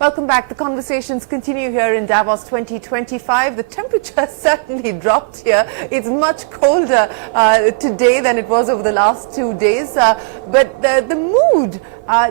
Welcome back. The conversations continue here in Davos 2025. The temperature certainly dropped here. It's much colder today than it was over the last 2 days. But the mood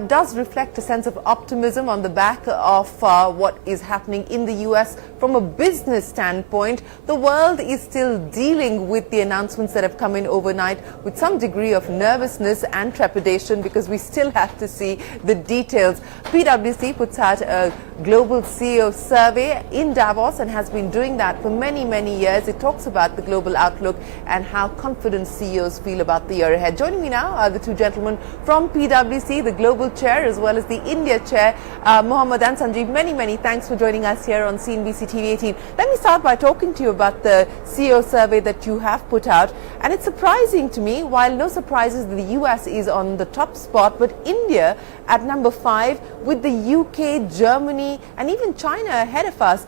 does reflect a sense of optimism on the back of what is happening in the US. From a business standpoint, the world is still dealing with the announcements that have come in overnight with some degree of nervousness and trepidation because we still have to see the details. PwC puts out a global CEO survey in Davos and has been doing that for many, many years. It talks about the global outlook and how confident CEOs feel about the year ahead. Joining me now are the two gentlemen from PwC, the global chair as well as the India chair, Mohamed and Sanjeev. Many, many thanks for joining us here on CNBC-TV18. Let me start by talking to you about the CEO survey that you have put out. And it's surprising to me, while no surprises, the US is on the top spot, but India at number 5 with the UK, Germany and even China ahead of us.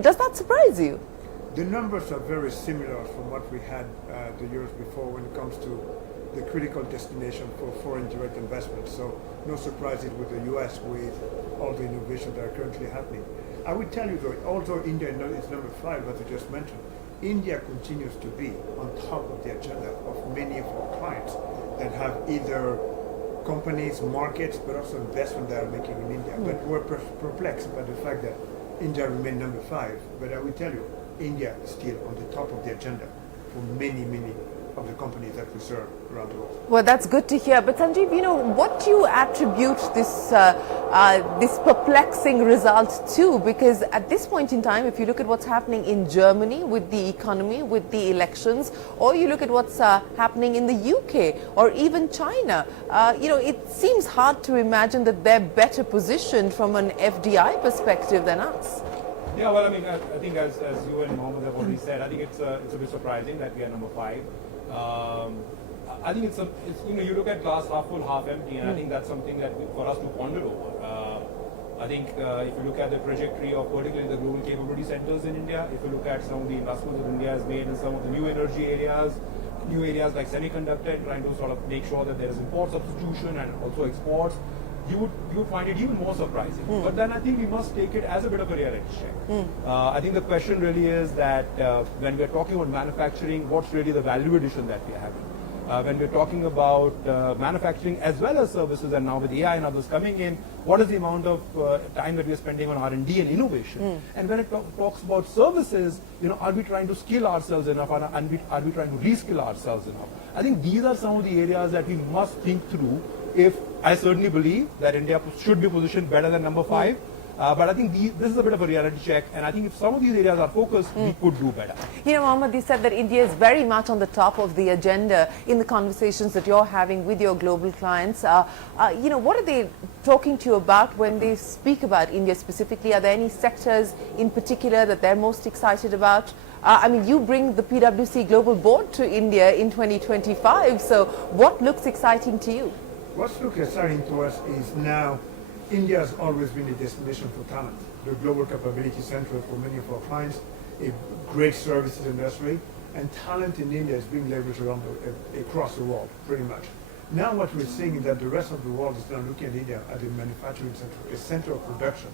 Does that surprise you? The numbers are very similar from what we had the years before when it comes to the critical destination for foreign direct investment. So no surprises with the US with all the innovations that are currently happening. I would tell you though, although India is number 5, as I just mentioned, India continues to be on top of the agenda of many of our clients that have either companies, markets, but also investment that are making in India. But we're perplexed by the fact that India remained number 5. But I will tell you, India is still on the top of the agenda for many, many of the companies that we serve around the world. Well, that's good to hear. But Sanjeev, you know, what do you attribute this this perplexing result to? Because at this point in time, if you look at what's happening in Germany with the economy, with the elections, or you look at what's happening in the UK or even China, you know, it seems hard to imagine that they're better positioned from an FDI perspective than us. Yeah, well, I mean, I think as you and Mohammed have already said, I think it's a bit surprising that we are number 5. I think it's you know, you look at glass half full, half empty, and I think that's something that for us to ponder over. I think if you look at the trajectory of particularly the global capability centers in India, if you look at some of the investments that India has made in some of the new energy areas, new areas like semiconductor, trying to sort of make sure that there is import substitution and also exports, you would find it even more surprising. But then I think we must take it as a bit of a reality check. I think the question really is that when we're talking about manufacturing, what's really the value addition that we are having? When we're talking about manufacturing as well as services, and now with AI and others coming in, what is the amount of time that we are spending on R&D and innovation? And when it talks about services, you know, are we trying to skill ourselves enough, and are we trying to reskill ourselves enough? I think these are some of the areas that we must think through. If I certainly believe that India should be positioned better than number 5. But I think this is a bit of a reality check, and I think if some of these areas are focused, we could do better. You know, Mohammed, you said that India is very much on the top of the agenda in the conversations that you're having with your global clients. You know, what are they talking to you about when they speak about India specifically? Are there any sectors in particular that they're most excited about? I mean, you bring the PwC Global Board to India in 2025, so what looks exciting to you? What looks exciting to us is now India has always been a destination for talent, the global capability center for many of our clients, a great services industry, and talent in India is being leveraged around across the world, pretty much. Now what we're seeing is that the rest of the world is now looking at India as a manufacturing center, a center of production,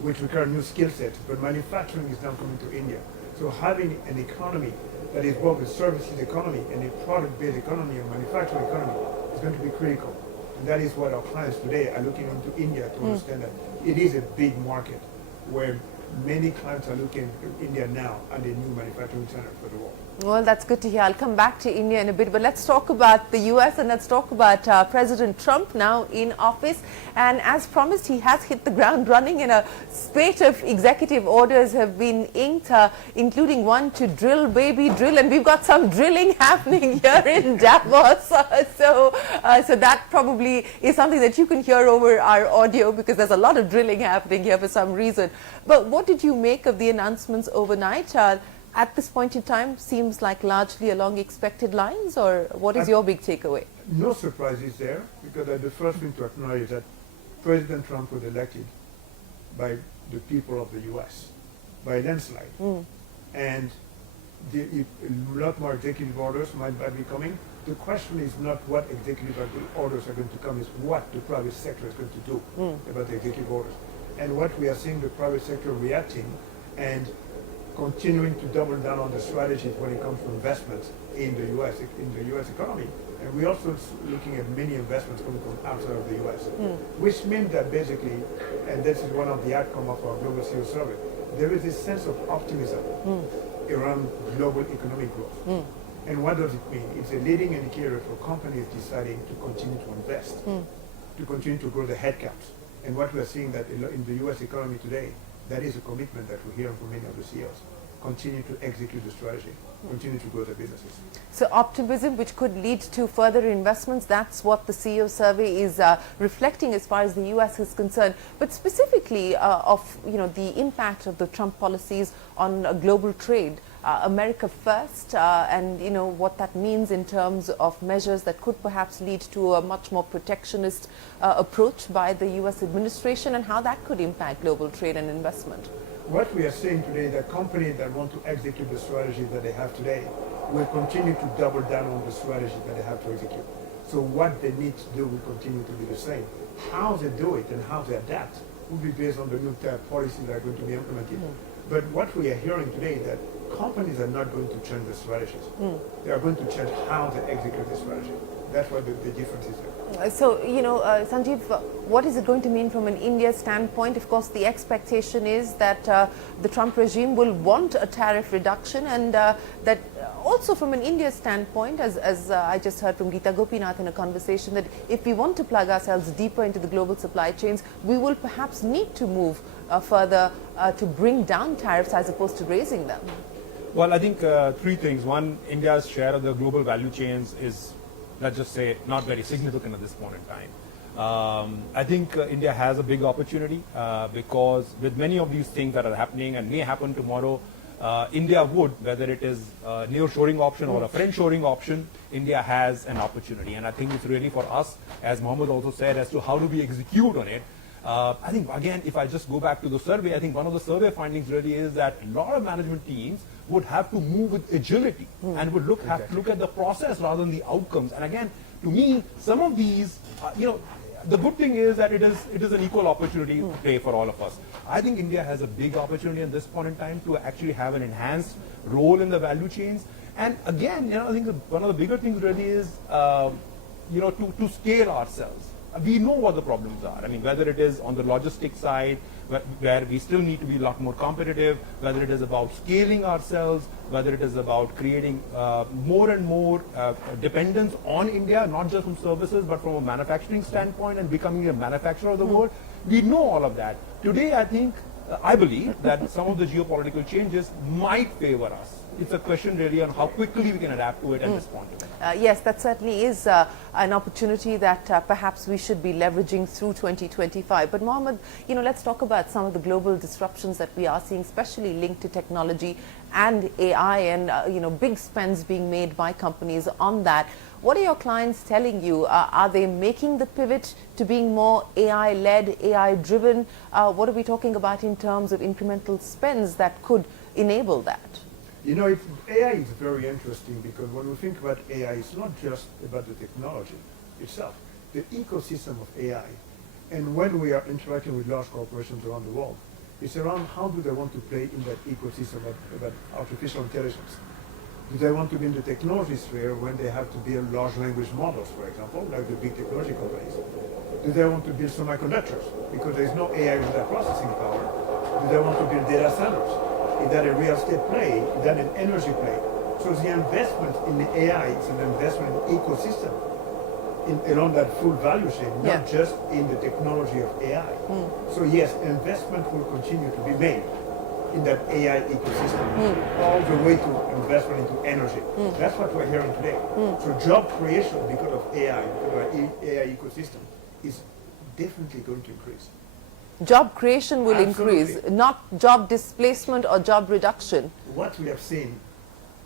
which requires new skill sets, but manufacturing is now coming to India. So having an economy that is both a services economy and a product-based economy, a manufacturing economy, is going to be critical. And that is what our clients today are looking into India to understand that it is a big market where many clients are looking at India now and a new manufacturing center for the world. Well, that's good to hear. I'll come back to India in a bit, but let's talk about the US and let's talk about President Trump now in office. And as promised, he has hit the ground running, and a spate of executive orders have been inked, including one to drill, baby, drill. And we've got some drilling happening here in Davos. So that probably is something that you can hear over our audio because there's a lot of drilling happening here for some reason. But what did you make of the announcements overnight? At this point in time, seems like largely along expected lines, or what is your big takeaway? No surprises there, because the first thing to acknowledge that President Trump was elected by the people of the U.S. by a landslide. And a lot more executive orders might be coming. The question is not what executive orders are going to come, is what the private sector is going to do about the executive orders. And what we are seeing the private sector reacting and continuing to double down on the strategies when it comes to investments in the U.S. economy. And we're also looking at many investments coming from outside of the U.S., which means that basically, and this is one of the outcomes of our global CEO survey, there is a sense of optimism around global economic growth. And what does it mean? It's a leading indicator for companies deciding to continue to invest, to continue to grow the headcount. And what we're seeing that in the U.S. economy today, that is a commitment that we're hearing from many of the CEOs. Continue to execute the strategy, continue to grow their businesses. So optimism, which could lead to further investments, that's what the CEO survey is reflecting as far as the U.S. is concerned. But specifically of the impact of the Trump policies on global trade, America first, and what that means in terms of measures that could perhaps lead to a much more protectionist approach by the U.S. administration, and how that could impact global trade and investment. What we are seeing today, the companies that want to execute the strategy that they have today will continue to double down on the strategy that they have to execute. So what they need to do will continue to be the same. How they do it and how they adapt will be based on the new policies that are going to be implemented. But what we are hearing today is that companies are not going to change the strategies. They are going to change how they execute the strategy. That's what the difference is there. So, Sanjeev, what is it going to mean from an India standpoint? Of course, the expectation is that the Trump regime will want a tariff reduction, and that also from an India standpoint, as I just heard from Geeta Gopinath in a conversation, that if we want to plug ourselves deeper into the global supply chains, we will perhaps need to move further to bring down tariffs as opposed to raising them. Well, I think three things. One, India's share of the global value chains is, let's just say, not very significant at this point in time. I think India has a big opportunity because with many of these things that are happening and may happen tomorrow, India would, whether it is a near-shoring option or a friend-shoring option, India has an opportunity. And I think it's really for us, as Mohammed also said, as to how do we execute on it. I think, again, if I just go back to the survey, I think one of the survey findings really is that a lot of management teams would have to move with agility and would have to look at the process rather than the outcomes. And again, to me, some of these, the good thing is that it is an equal opportunity play for all of us. I think India has a big opportunity at this point in time to actually have an enhanced role in the value chains. And again, I think one of the bigger things really is, to scale ourselves. We know what the problems are. I mean, whether it is on the logistics side, where we still need to be a lot more competitive, whether it is about scaling ourselves, whether it is about creating more and more dependence on India, not just from services, but from a manufacturing standpoint and becoming a manufacturer of the world. We know all of that. Today, I believe that some of the geopolitical changes might favor us. It's a question really on how quickly we can adapt to it and respond to it. Yes, that certainly is an opportunity that perhaps we should be leveraging through 2025. But Mohammed, let's talk about some of the global disruptions that we are seeing, especially linked to technology and AI, and big spends being made by companies on that. What are your clients telling you? Are they making the pivot to being more AI-led, AI-driven? What are we talking about in terms of incremental spends that could enable that? AI is very interesting because when we think about AI, it's not just about the technology itself, the ecosystem of AI. And when we are interacting with large corporations around the world, it's around how do they want to play in that ecosystem about artificial intelligence. Do they want to be in the technology sphere when they have to build large language models, for example, like the big technology companies? Do they want to build semiconductors because there is no AI with that processing power? Do they want to build data centers? Is that a real estate play? Is that an energy play? So the investment in the AI is an investment in ecosystem along that full value chain, not just in the technology of AI. So yes, investment will continue to be made in that AI ecosystem, all the way to investment into energy. That's what we're hearing today. So job creation because of AI, AI ecosystem, is definitely going to increase. Job creation will Absolutely. increase, not job displacement or job reduction. What we have seen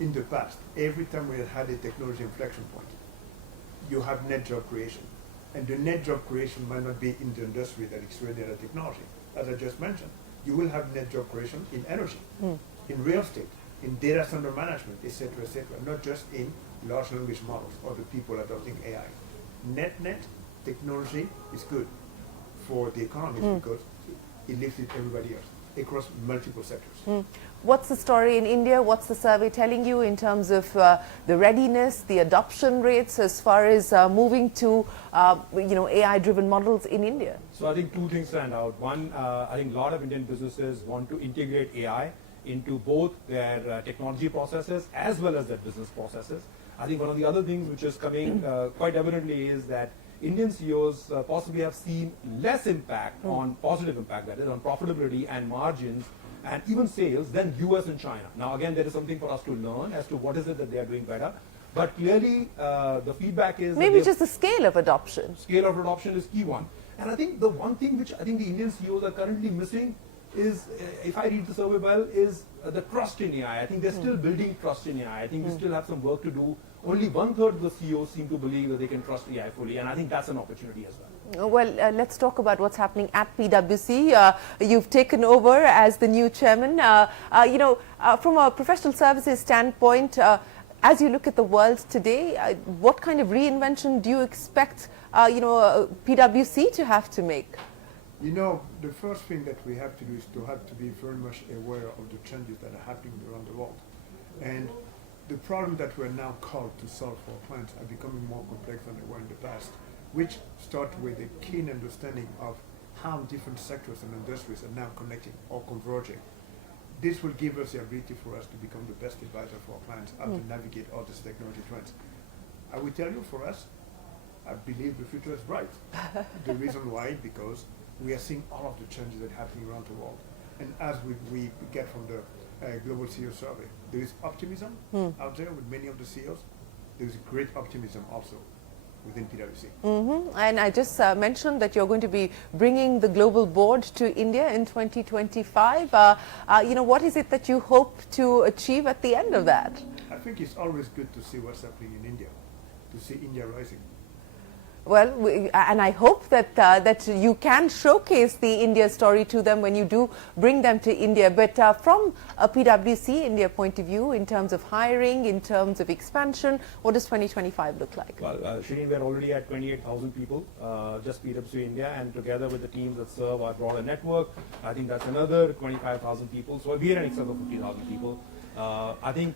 in the past, every time we have had a technology inflection point, you have net job creation. And the net job creation might not be in the industry that is ready at technology. As I just mentioned, you will have net job creation in energy, in real estate, in data center management, etc., not just in large language models or the people adopting AI. Net technology is good for the economy because it lifted everybody else across multiple sectors. What's the story in India? What's the survey telling you in terms of the readiness, the adoption rates as far as moving to AI-driven models in India? So I think two things stand out. One, I think a lot of Indian businesses want to integrate AI into both their technology processes as well as their business processes. I think one of the other things which is coming quite evidently is that Indian CEOs possibly have seen less impact on positive impact, that is on profitability and margins and even sales than US and China. Now again, there is something for us to learn as to what is it that they are doing better. But clearly the feedback is maybe just the scale of adoption. Scale of adoption is key one. And I think the one thing which I think the Indian CEOs are currently missing is, if I read the survey well, is the trust in AI. I think they're still building trust in AI. I think we still have some work to do. Only 1/3 of the CEOs seem to believe that they can trust AI fully, and I think that's an opportunity as well. Well, let's talk about what's happening at PwC. You've taken over as the new chairman. From a professional services standpoint, as you look at the world today, what kind of reinvention do you expect, PwC to have to make? You know, the first thing that we have to do is to have to be very much aware of the changes that are happening around the world. And the problem that we're now called to solve for our clients are becoming more complex than they were in the past, which start with a keen understanding of how different sectors and industries are now connecting or converging. This will give us the ability for us to become the best advisor for our clients, how to navigate all these technology trends. I will tell you, for us, I believe the future is bright. The reason why, because we are seeing all of the changes that are happening around the world. And as we get from the Global CEO Survey, there is optimism out there with many of the CEOs. There is great optimism also within PwC. And I just mentioned that you're going to be bringing the global board to India in 2025. What is it that you hope to achieve at the end of that? I think it's always good to see what's happening in India, to see India rising. Well, and I hope that that you can showcase the India story to them when you do bring them to India. But from a PwC India point of view, in terms of hiring, in terms of expansion, what does 2025 look like? Well, Shereen, we're already at 28,000 people, just PwC India, and together with the teams that serve our broader network, I think that's another 25,000 people. So we're in excess of 50,000 people. I think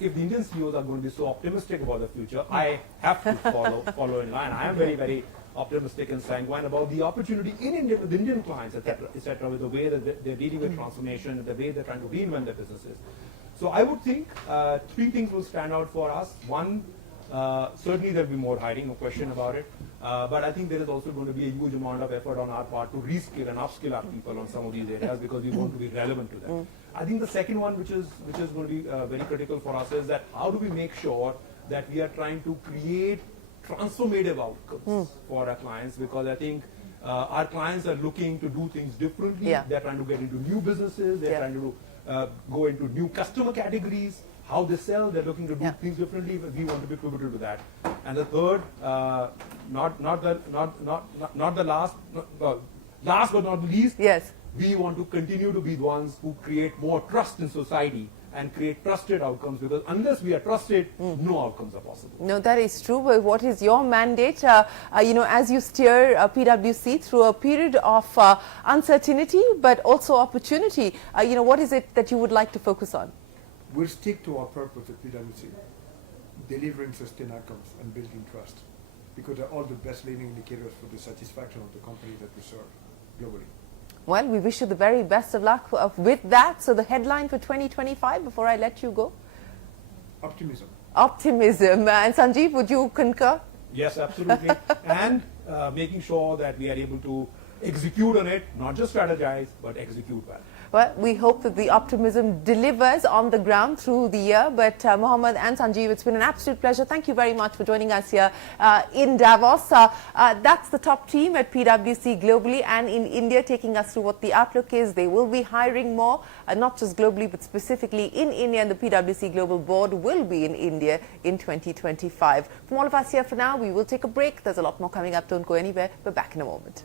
if the Indian CEOs are going to be so optimistic about the future, I have to follow in line. I am very, very optimistic and sanguine about the opportunity in India with Indian clients, etc., with the way that they're dealing with transformation, the way they're trying to reinvent their businesses. So I would think three things will stand out for us. One, certainly there'll be more hiring, no question about it. But I think there is also going to be a huge amount of effort on our part to reskill and upskill our people on some of these areas because we want to be relevant to them. I think the second one, which is going to be very critical for us, is that how do we make sure that we are trying to create transformative outcomes for our clients, because I think our clients are looking to do things differently. Yeah. They're trying to get into new businesses. They're trying to go into new customer categories. How they sell, they're looking to do things differently. But we want to be pivotal to that. And the third, last but not least, Yes. we want to continue to be the ones who create more trust in society and create trusted outcomes, because unless we are trusted, no outcomes are possible. No, that is true. But what is your mandate, as you steer PwC through a period of uncertainty, but also opportunity? What is it that you would like to focus on? We'll stick to our purpose at PwC, delivering sustained outcomes and building trust, because they're all the best leading indicators for the satisfaction of the company that we serve globally. Well, we wish you the very best of luck with that. So the headline for 2025, before I let you go? Optimism. Optimism. And Sanjeev, would you concur? Yes, absolutely. And making sure that we are able to execute on it, not just strategize, but execute well. Well, we hope that the optimism delivers on the ground through the year. But Mohammed and Sanjeev, it's been an absolute pleasure. Thank you very much for joining us here in Davos. That's the top team at PwC globally and in India, taking us through what the outlook is. They will be hiring more, not just globally, but specifically in India. And the PwC Global Board will be in India in 2025. From all of us here for now, we will take a break. There's a lot more coming up. Don't go anywhere. We're back in a moment.